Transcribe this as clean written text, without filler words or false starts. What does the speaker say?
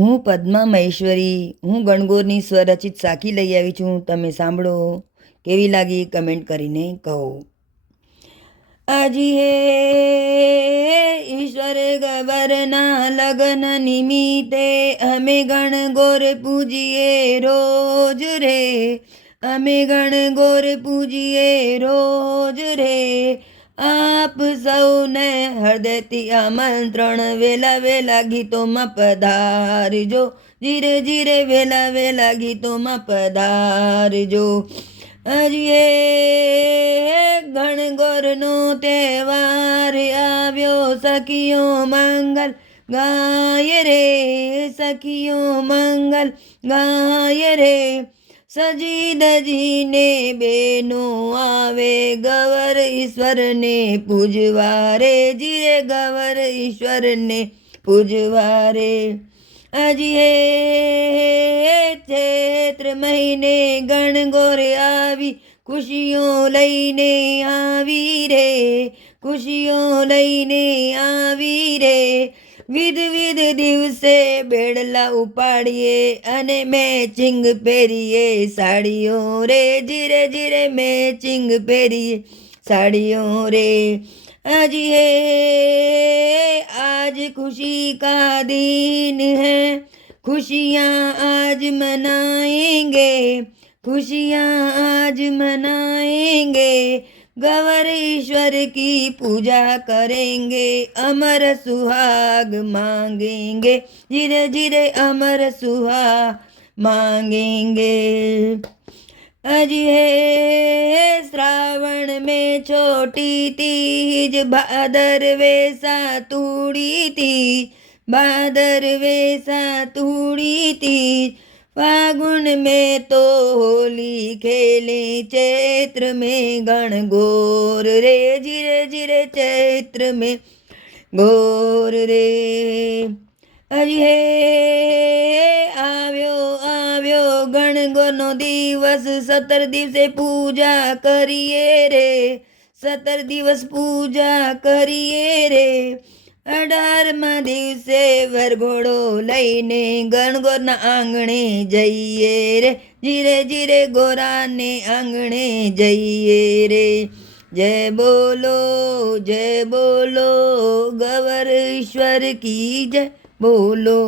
હું પદ્મા મહેશ્વરી, હું ગણગોરની સ્વરચિત સાખી લઈ આવી છું. તમે સાંભળો. કેવી લાગી કમેન્ટ કરીને કહો. આજી હે ઈશ્વર ગવરના લગ્ન નિમિત્તે અમે ગણગોર પૂજીએ રોજ રે. અમે ગણગોર પૂજીએ રોજ રે. આપ સૌને હૃદયથી આમંત્રણ, વેલા વેલા ગીતોમાં પધારજો. ધીરે ધીરે વેલા વેલા ગીતોમાં પધારજો. હજીએ ગણગોરનો તહેવાર આવ્યો, સખીઓ મંગલ ગાય રે. સખીઓ મંગલ ગાય રે. સજી દજીને બેનો આવે, ગવર ઈશ્વરને પૂજવા રે. જીરે ગવર ઈશ્વરને પૂજવા રે. હજી હે ચૈત્ર મહિને ગણગોર આવી, ખુશીઓ લઈને આવી રે. ખુશીઓ લઈને આવી રે. વિધ દિવસે બેડલા ઉપાડીએ અને મેચિંગ પહેરીએ સાડીઓ રે. ધીરે ધીરે મેચિંગ પહેરીએ સાડીઓ રે. आज है आज खुशी का दिन है, खुशियाँ आज मनाएंगे. खुशियाँ आज मनाएंगे. गवर ईश्वर की पूजा करेंगे, अमर सुहाग मांगेंगे. धीरे धीरे अमर सुहाग मांगेंगे. आज है श्रावण में छोटी तीज, भादरवे सातुड़ी तीज. भादरवे सातुड़ी तीज. फागुन में तो होली खेले, चैत्र में गणगोर रे. धीरे धीरे चैत्र में गोर रे. હે આવ્યો ગણગોરનો દિવસ, 17 દિવસે પૂજા કરીએ રે. 17 દિવસ પૂજા કરીએ રે. 18મા દિવસે વરઘોડો લઈને ગણગોરના આંગણે જઈએ રે. ધીરે ધીરે ગોરાને આંગણે જઈએ રે. जय बोलो गवर ईश्वर की जय बोलो.